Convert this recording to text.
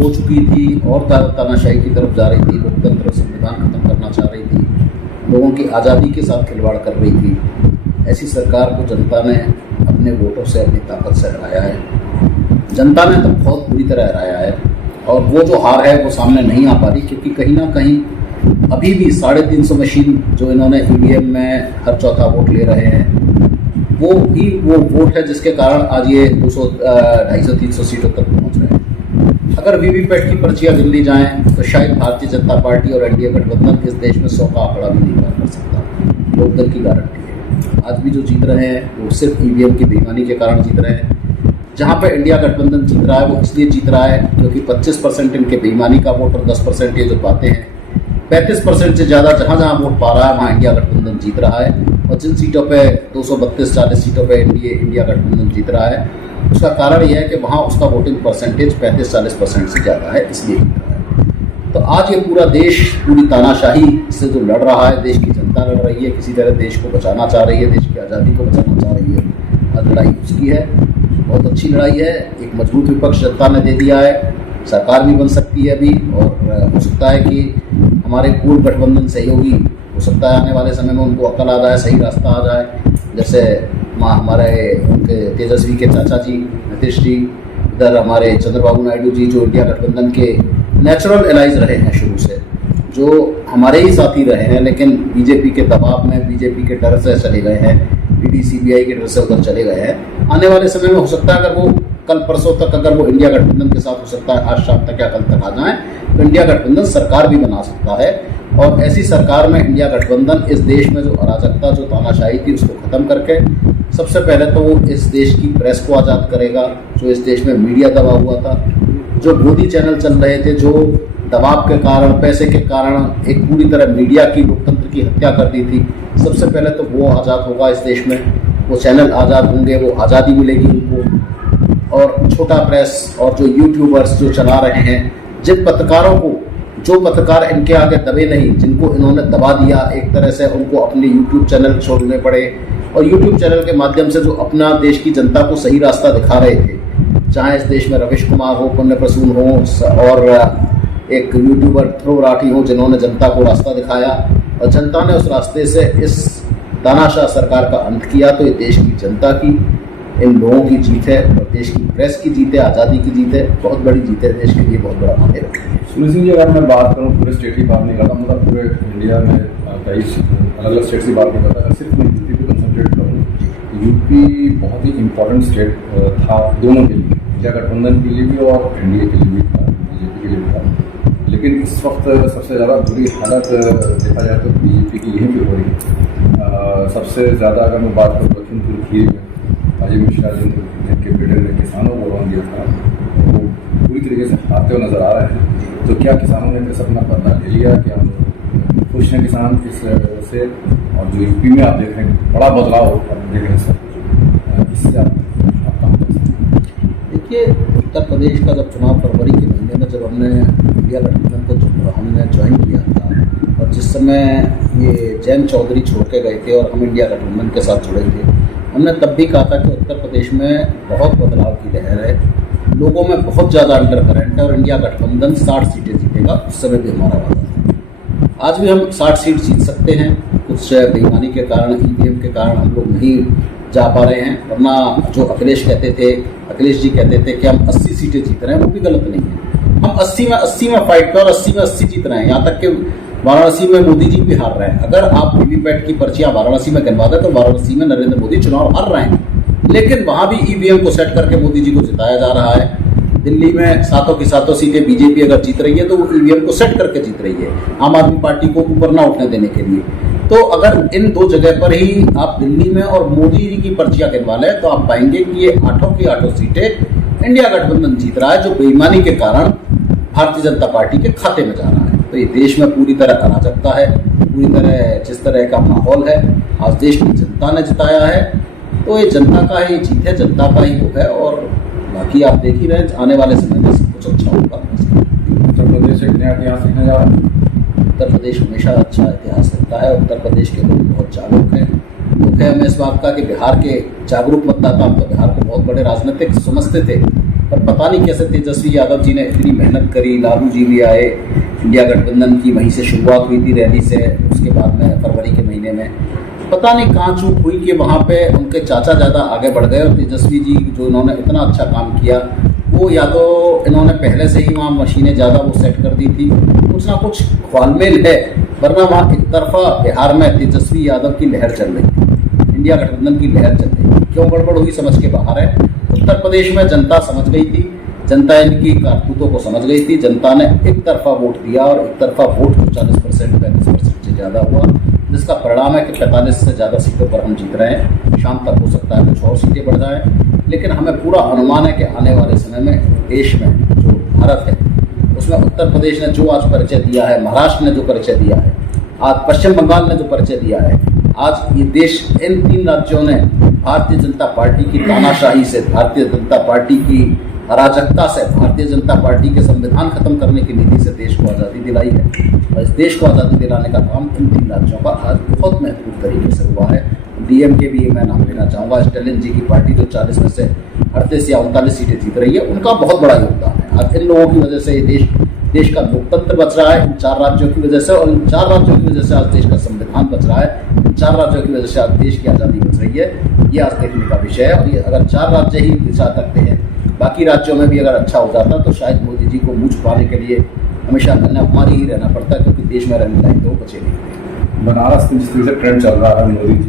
हो चुकी थी और तानाशाही की तरफ जा रही थी, लोकतंत्र संविधान खत्म करना चाह रही थी, लोगों की आज़ादी के साथ खिलवाड़ कर रही थी, ऐसी सरकार को जनता ने अपने वोटों से, अपनी ताकत से हराया है। जनता ने तो बहुत बुरी तरह हराया है और वो जो हार है वो सामने नहीं आ पा रही, क्योंकि कहीं ना कहीं अभी भी 350 मशीन जो इन्होंने ईवीएम में हर चौथा वोट ले रहे हैं, वो ही वो वोट है जिसके कारण आज ये 200, 250-300 सीटों तक पहुंच रहे हैं। अगर वीवीपैट की पर्चियां गिन ली जाएं तो शायद भारतीय जनता पार्टी और एनडीए गठबंधन इस देश में 100 का आंकड़ा भी नहीं पार कर सकता। लोकदल की गारंटी है। आज भी जो जीत रहे हैं वो सिर्फ ईवीएम की बेईमानी के कारण जीत रहे हैं। जहाँ पे इंडिया गठबंधन जीत रहा है वो इसलिए जीत रहा है क्योंकि 25% इनके बेईमानी का वोट और 10% ये जो पाते हैं, 35% से ज़्यादा जहाँ जहाँ वोट पा रहा है वहाँ इंडिया गठबंधन जीत रहा है। और जिन सीटों पे 232-40 सीटों पे इंडिया गठबंधन जीत रहा है, उसका कारण यह है कि वहाँ उसका वोटिंग परसेंटेज 35-40% से ज़्यादा है, इसलिए जीत रहा है। तो आज ये पूरा देश पूरी तानाशाही से जो लड़ रहा है, देश की जनता लड़ रही है, किसी तरह देश को बचाना चाह रही है, देश की आज़ादी को बचाना चाह रही है। आज लड़ाई उसकी है, बहुत अच्छी लड़ाई है। एक मजबूत विपक्ष जनता ने दे दिया है, सरकार भी बन सकती है अभी, और हो सकता है कि हमारे पूर्व गठबंधन सहयोगी, हो सकता है आने वाले समय में उनको अकल आ जाए, सही रास्ता आ जाए। जैसे हमारे उनके तेजस्वी के चाचा जी नीतीश जी, इधर हमारे चंद्रबाबू नायडू जी जो इंडिया गठबंधन के नेचुरल एलाइज रहे हैं शुरू से, जो हमारे ही साथी रहे हैं, लेकिन बीजेपी के दबाव में, बीजेपी के डर से चले गए हैं, ईडी सीबीआई के डर से उधर चले गए हैं। आने वाले समय में हो सकता है अगर वो कल परसों तक अगर वो इंडिया गठबंधन के साथ, हो सकता है आज शाम तक या कल तक आ जाएं, तो इंडिया गठबंधन सरकार भी बना सकता है। और ऐसी सरकार में इंडिया गठबंधन इस देश में जो अराजकता, जो तानाशाही थी, उसको खत्म करके सबसे पहले तो वो इस देश की प्रेस को आज़ाद करेगा, जो इस देश में मीडिया दबा हुआ था, जो मोदी चैनल चल रहे थे, जो दबाव के कारण, पैसे के कारण एक पूरी तरह मीडिया की, लोकतंत्र की हत्या कर दी थी। सबसे पहले तो वो आज़ाद होगा इस देश में, वो चैनल आज़ाद होंगे, वो आज़ादी मिलेगी उनको। और छोटा प्रेस और जो यूट्यूबर्स जो चला रहे हैं, जिन पत्रकारों को, जो पत्रकार इनके आगे दबे नहीं, जिनको इन्होंने दबा दिया एक तरह से, उनको अपने यूट्यूब चैनल छोड़ने पड़े। और यूट्यूब चैनल के माध्यम से जो अपना देश की जनता को सही रास्ता दिखा रहे थे, चाहे इस देश में रविश कुमार हो, पुण्य प्रसून हो, और एक यूट्यूबर ध्रुव राठी हो, जिन्होंने जनता को रास्ता दिखाया और जनता ने उस रास्ते से इस तानाशाह सरकार का अंत किया। तो ये देश की जनता की, इन लोगों की जीत है और देश की प्रेस की जीत है, आज़ादी की जीत है, बहुत बड़ी जीत है, देश के लिए बहुत बड़ा मायने रखती है। सुनील सिंह जी, अगर मैं बात करूँ पूरे स्टेट की बात नहीं करता, मतलब पूरे इंडिया में कई अलग अलग स्टेट्स की बात नहीं करता, अगर सिर्फ मैं यूपी पे कंसंट्रेट करूँ, यूपी बहुत ही इम्पोर्टेंट स्टेट था दोनों के लिए, इंडिया गठबंधन के लिए भी और एनडीए के लिए भी था, बीजेपी के लिए भी था। लेकिन इस वक्त सबसे ज़्यादा बुरी हालत देखा जाए तो बीजेपी की यहीं पर हो रही है। सबसे ज़्यादा अगर मैं बात करूँ लखीमपुर खीरी में, अजय मिश्रा जिनके बेटे ने किसानों को लोन दिया था, वो पूरी तरीके से हारते हुए नजर आ रहे हैं। तो क्या किसानों ने फिर अपना बदला ले लिया? क्या खुश हैं किसान इस से? और जो यूपी में आप देख रहे हैं बड़ा बदलाव देख रहे हैं सर, इससे आप देखिए, उत्तर प्रदेश का जब चुनाव फरवरी के महीने में जब हमने इंडिया गठबंधन को हमने ज्वाइन किया था, और जिस समय ये जयंत चौधरी छोड़ के गए थे और हम इंडिया गठबंधन के साथ जुड़े थे, हमने तब भी कहा था कि उत्तर प्रदेश में बहुत बदलाव की लहर है, लोगों में बहुत ज़्यादा अंडर करंट है और इंडिया गठबंधन 60 सीटें जीतेगा। उस समय भी हमारा वादा था। आज भी हम 60 सीट जीत सकते हैं। कुछ बेईमानी के कारण, ईवीएम के कारण हम लोग नहीं जा पा रहे हैं, वरना जो अखिलेश जी कहते थे कि हम 80 सीटें जीत रहे हैं, वो भी गलत नहीं है। हम 80 में फाइट पे और 80 में 80 जीत रहे हैं। यहाँ तक कि वाराणसी में मोदी जी भी हार रहे हैं। अगर आप वीवीपैट की पर्चियां वाराणसी में गिनवा दें तो वाराणसी में नरेंद्र मोदी चुनाव हार रहे हैं, लेकिन वहां भी ईवीएम को सेट करके मोदी जी को जिताया जा रहा है। दिल्ली में 7 की 7 सीटें बीजेपी अगर जीत रही है तो वो ईवीएम को सेट करके जीत रही है, आम आदमी पार्टी को ऊपर ना उठने देने के लिए। तो अगर इन दो जगह पर ही आप दिल्ली में और मोदी जी की पर्चियां गिनवा लें तो आप पाएंगे कि ये 8 की 8 सीटें इंडिया गठबंधन जीत रहा है, जो बेईमानी के कारण भारतीय जनता पार्टी के खाते में जा रहा है। तो ये देश में पूरी तरह अराजकता है, पूरी तरह जिस तरह का माहौल है, आज देश की जनता ने जिताया है। तो ये जनता का ही जीत है, जनता का ही वो है, और बाकी आप देख ही रहे हैं आने वाले समय में सब कुछ अच्छा होगा। उत्तर प्रदेश एक नया इतिहास लिखने जा रहा है। उत्तर प्रदेश हमेशा अच्छा इतिहास रखता है। उत्तर प्रदेश के लोग बहुत जागरूक हैं। दुख है हमें इस बात का कि बिहार के जागरूक मतदाता, हम तो बिहार को बहुत बड़े राजनीतिक समझते थे, पर पता नहीं कैसे तेजस्वी यादव जी ने इतनी मेहनत करी, लालू जी भी आए, इंडिया गठबंधन की वहीं से शुरुआत हुई थी रैली से, उसके बाद में फरवरी के महीने में पता नहीं कहाँ चूक हुई कि वहाँ पे उनके चाचा ज़्यादा आगे बढ़ गए और तेजस्वी जी जो इन्होंने इतना अच्छा काम किया वो या तो इन्होंने पहले से ही वहाँ मशीनें ज़्यादा वो सेट कर दी थी, कुछ ना कुछ ख्वालमेल है, वरना वहाँ एक तरफा बिहार में तेजस्वी यादव की लहर चल रही थी, इंडिया गठबंधन की लहर चल रही थी। क्यों गड़बड़ हुई समझ के बाहर है। उत्तर प्रदेश में जनता समझ गई थी, जनता इनकी कारतूतों को समझ गई थी, जनता ने एक तरफा वोट दिया और एक तरफा वोट 40% 35% से ज़्यादा हुआ, जिसका परिणाम है कि 45 से ज़्यादा सीटों पर हम जीत रहे हैं। शाम तक हो सकता है कुछ और सीटें बढ़ जाएं, लेकिन हमें पूरा अनुमान है कि आने वाले समय में देश में जो भारत है उसमें उत्तर प्रदेश ने जो आज परिचय दिया है, महाराष्ट्र ने जो परिचय दिया है, आज पश्चिम बंगाल ने जो परिचय दिया है, आज ये देश इन 3 राज्यों ने भारतीय जनता पार्टी की तानाशाही से, भारतीय जनता पार्टी की अराजकता से, भारतीय जनता पार्टी के संविधान खत्म करने की नीति से देश को आज़ादी दिलाई है। और इस देश को आज़ादी दिलाने का काम इन 3 राज्यों का आज बहुत महत्वपूर्ण तरीके से हुआ है। डीएमके भी मैं नाम लेना चाहूँगा, स्टालिन जी की पार्टी जो 40 में से 38 या 39 सीटें जीत रही है, उनका बहुत बड़ा योगदान है। आज इन लोगों की वजह से ये देश का लोकतंत्र बच रहा है, इन 4 राज्यों की वजह से, और इन 4 राज्यों की वजह से आज देश का संविधान बच रहा है, इन 4 राज्यों की वजह से आज देश की आज़ादी बच रही है। ये आज देखने का विषय है। और ये अगर 4 राज्य ही दिशा करते हैं, बाकी राज्यों में भी अगर अच्छा हो जाता तो शायद मोदी जी को मुँह छुपाने के लिए हमेशा कन्याकुमारी ही रहना पड़ता, क्योंकि देश में रहने लायक तो बचे नहीं थे। बनारस में जिस तरह से ट्रेंड चल रहा है मोदी जी